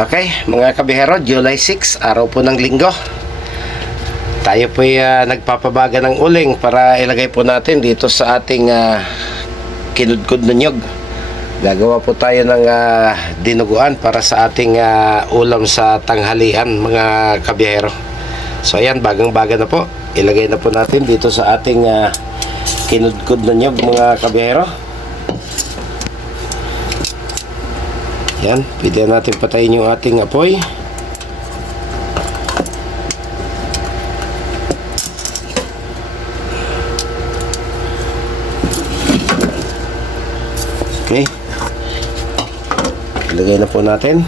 Okay, mga kabihero, July 6, araw po ng linggo. Tayo po nagpapabaga ng uling para ilagay po natin dito sa ating kinudkod na nyog. Gagawa po tayo ng dinuguan para sa ating ulam sa tanghalian, mga kabihero. So ayan, bagang-baga na po. Ilagay na po natin dito sa ating kinudkod na nyog, mga kabihero. Yan, pwede natin patayin yung ating apoy. Okay. Ilagay na po natin.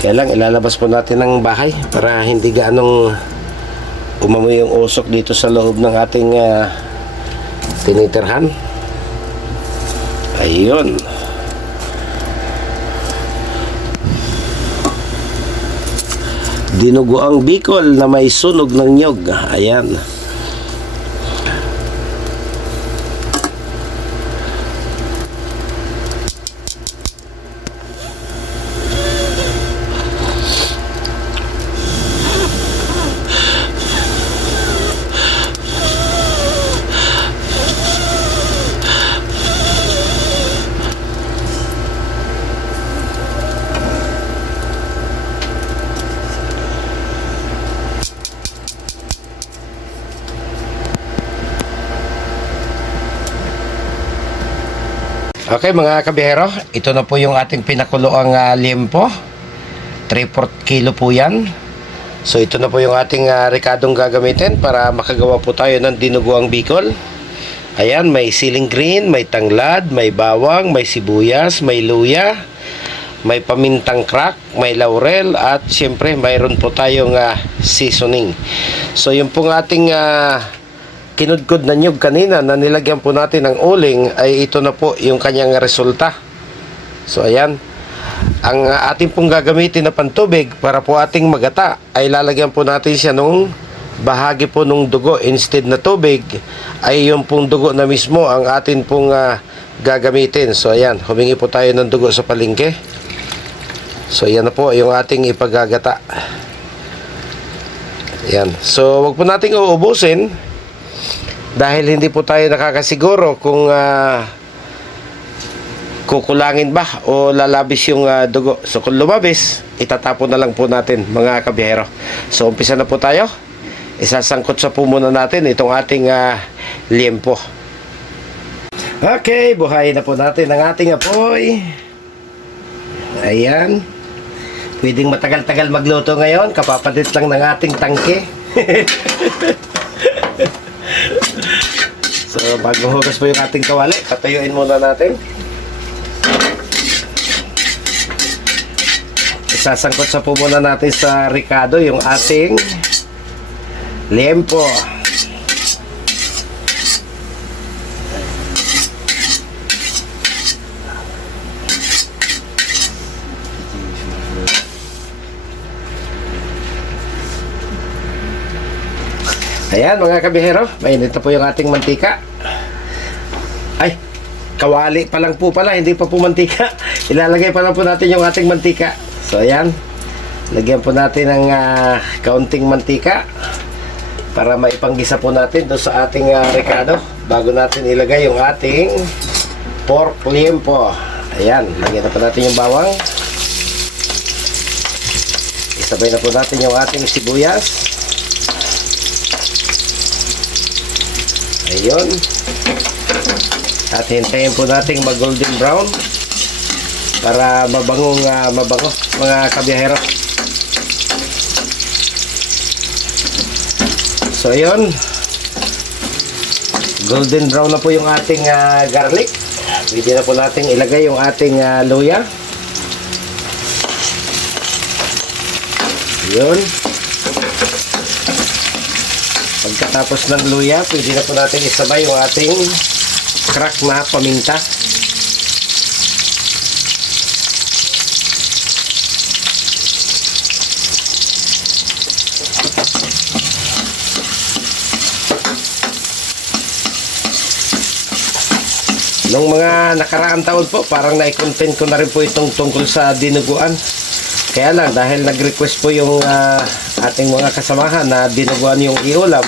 Kaya lang, ilalabas po natin ng bahay para hindi gaanong umamoy yung usok dito sa loob ng ating tinitirhan. Ayun. Dinuguang Bicol na may sunog ng nyog. Ayan. Okay mga kabihero, ito na po yung ating pinakuloang liempo. 3/4 kilo po yan. So ito na po yung ating ricadong gagamitin para makagawa po tayo ng dinuguang Bicol. Ayan, may siling green, may tanglad, may bawang, may sibuyas, may luya, may pamintang crack, may laurel, at syempre mayroon po tayong seasoning. So yung pong ating kinudkod na nyug kanina na nilagyan po natin ng uling ay ito na po yung kanyang resulta. So ayan, ang ating pong gagamitin na pantubig para po ating magata ay lalagyan po natin siya nung bahagi po nung dugo. Instead na tubig ay yung pong dugo na mismo ang atin pong gagamitin. So ayan, humingi po tayo ng dugo sa palengke. So ayan na po yung ating ipagagata. Ayan, so wag po nating uubusin dahil hindi po tayo nakakasiguro kung kukulangin ba o lalabis yung dugo. So kung lumabis, itatapon na lang po natin, mga kabihero. So umpisa na po tayo. Isasangkot sa po muna natin itong ating liempo. Okay, buhayin na po natin ang ating apoy. Ayan. Pwedeng matagal-tagal magluto ngayon, kapapalit lang ng ating tangke. So bago hugas po yung ating kawali, patayuin muna natin. Isasangkot sa po muna natin sa ricado yung ating liempo. Ayan mga kabihero, mainit na po yung ating mantika. Ay, kawali pa lang po pala, hindi pa po mantika. Ilalagay pa lang po natin yung ating mantika. So ayan, lagyan po natin ng kaunting mantika para maipanggisa po natin doon sa ating ricado bago natin ilagay yung ating pork liempo. Ayan, lagyan na po natin yung bawang. Isabay na po natin yung ating sibuyas. Ayun. At hintayin po natin mag golden brown para mabango, mga kabiyahero. So ayun, golden brown na po yung ating garlic. Pwede na po natin ilagay yung ating luya. Ayun. Pagkatapos ng luya, pwede na po natin isabay yung ating crack na paminta. Nung mga nakaraang taon po, parang na-content ko na rin po itong tungkol sa dinuguan. Kaya lang, dahil nag-request po yung ating mga kasamahan na dinuguan yung iulam,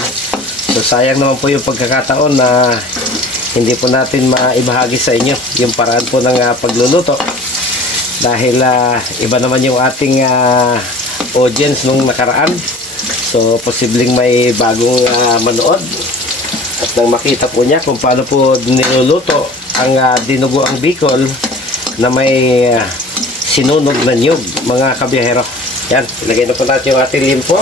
so sayang naman po yung pagkakataon na hindi po natin maibahagi sa inyo yung paraan po ng pagluluto. Dahil iba naman yung ating audience nung nakaraan. So, posibleng may bagong manood. At nang makita po niya kung paano po niluluto ang dinuguang Bicol na may sinunog na niyog, mga kabiyahero. Yan, ilagay na po natin yung ating limpo.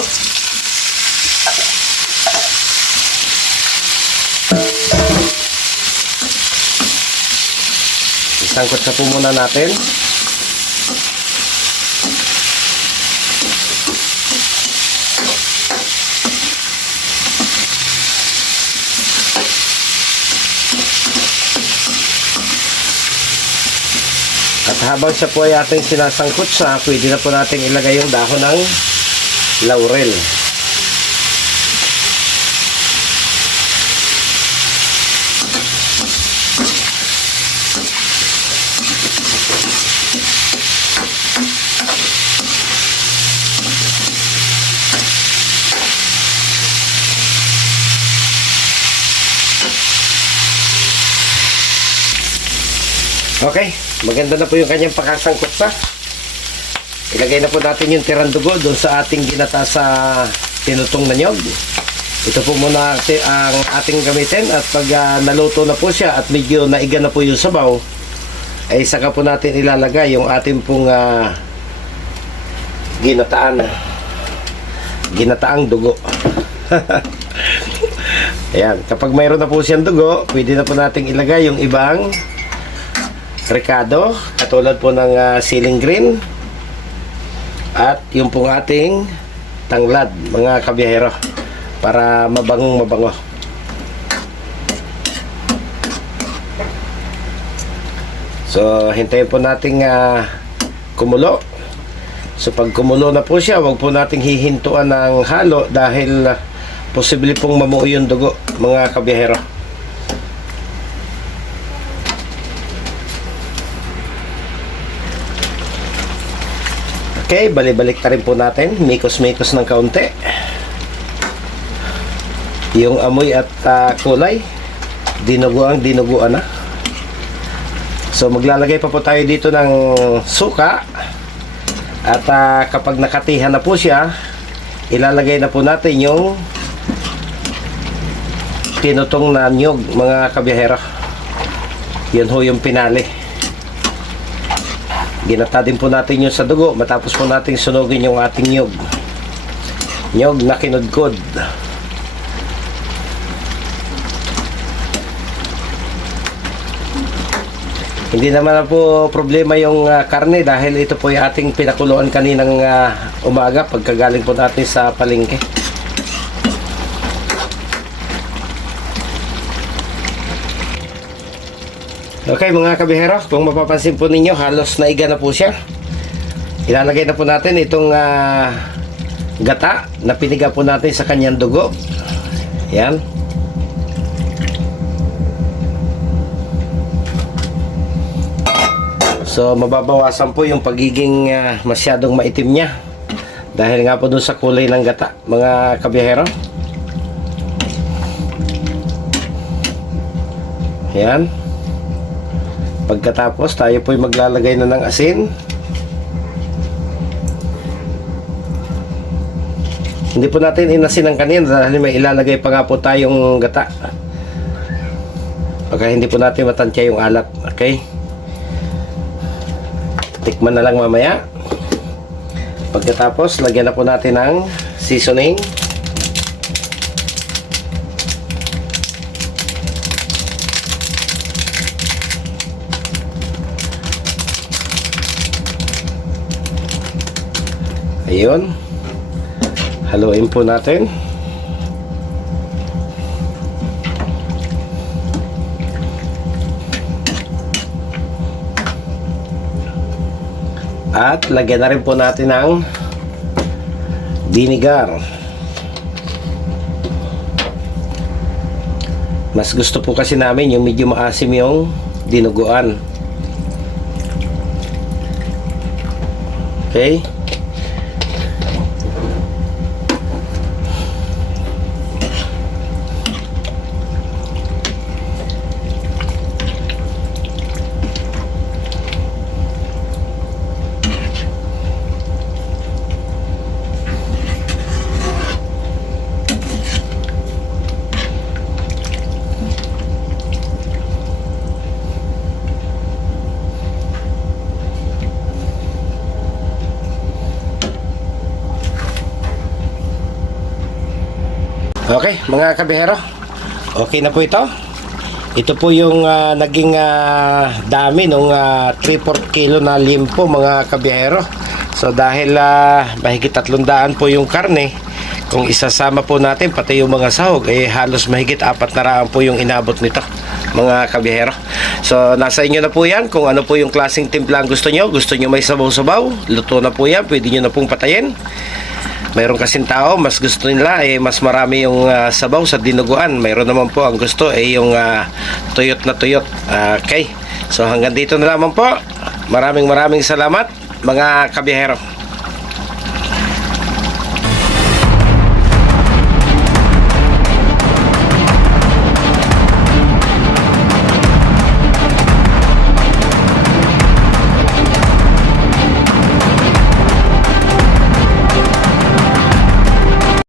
Isangkot sa po muna natin. At habang siya po ay ating sinasangkot sa, pwede na po natin ilagay yung dahon ng laurel. Okay, maganda na po yung kanyang pakasangkot sa. Ilagay na po natin yung tirang dugo doon sa ating ginata sa tinutong na niyog. Ito po muna ang ating gamitin, at pag naluto na po siya at medyo naiga na po yung sabaw, ay saka po natin ilalagay yung ating pong ginataang dugo. Ayan, kapag mayroon na po siyang dugo, pwede na po natin ilagay yung ibang rekado, katulad po ng siling green at yung pong ating tanglad, mga kabiyahero, para mabangong mabango. So, hintayin po nating kumulo. So, pag kumulo na po siya, wag po nating hihintuan ng halo dahil posible pong mamuo yung dugo, mga kabiyahero. Okay, balik-balik na rin po natin. Mikos-mikos ng kaunti. Yung amoy at kulay, dinuguan na. So, maglalagay pa po tayo dito ng suka. At kapag nakatihan na po siya, ilalagay na po natin yung tinutong na niyog, mga kabiyahero. Yun ho yung pinali. Ginata din po natin yung sa dugo matapos po natin sunugin yung ating nyog. Nyog na kinudkod. Hindi naman na po problema yung karne dahil ito po yung ating pinakuluan kaninang umaga pagkagaling po natin sa palengke. Okay mga kabihero, kung mapapansin po ninyo, halos naiga na po siya. Ilalagay na po natin itong gata na piniga po natin sa kanyang dugo. Yan. So mababawasan po yung pagiging masyadong maitim niya dahil nga po dun sa kulay ng gata, mga kabihero. Yan. Pagkatapos tayo po ay maglalagay na ng asin. Hindi po natin inasin ang kanina dahil may ilalagay pa nga po tayong gata. Okay, hindi po natin matansya yung alat. Okay, tikman na lang mamaya. Pagkatapos lagyan na po natin ng seasoning. Ayun, haluin po natin. At lagyan na rin po natin ng vinegar. Mas gusto po kasi namin yung medyo maasim yung dinuguan. Okay. Okay, mga kabihero. Okay na po ito. Ito po yung naging dami ng 3/4 kilo na limpo, mga kabihero. So dahil mahigit 300 po yung karne, kung isasama po natin pati yung mga sahog, halos mahigit 400 po yung inabot nito, mga kabihero. So nasa inyo na po yan kung ano po yung klaseng timpla ang gusto nyo. Gusto nyo may sabaw-sabaw, luto na po yan, pwede nyo na pong patayin. Mayroon kasing tao, mas gusto nila mas marami yung sabaw sa dinuguan. Mayroon naman po ang gusto yung tuyot na tuyot. Okay, so hanggang dito na lamang po. Maraming salamat, mga kabihero.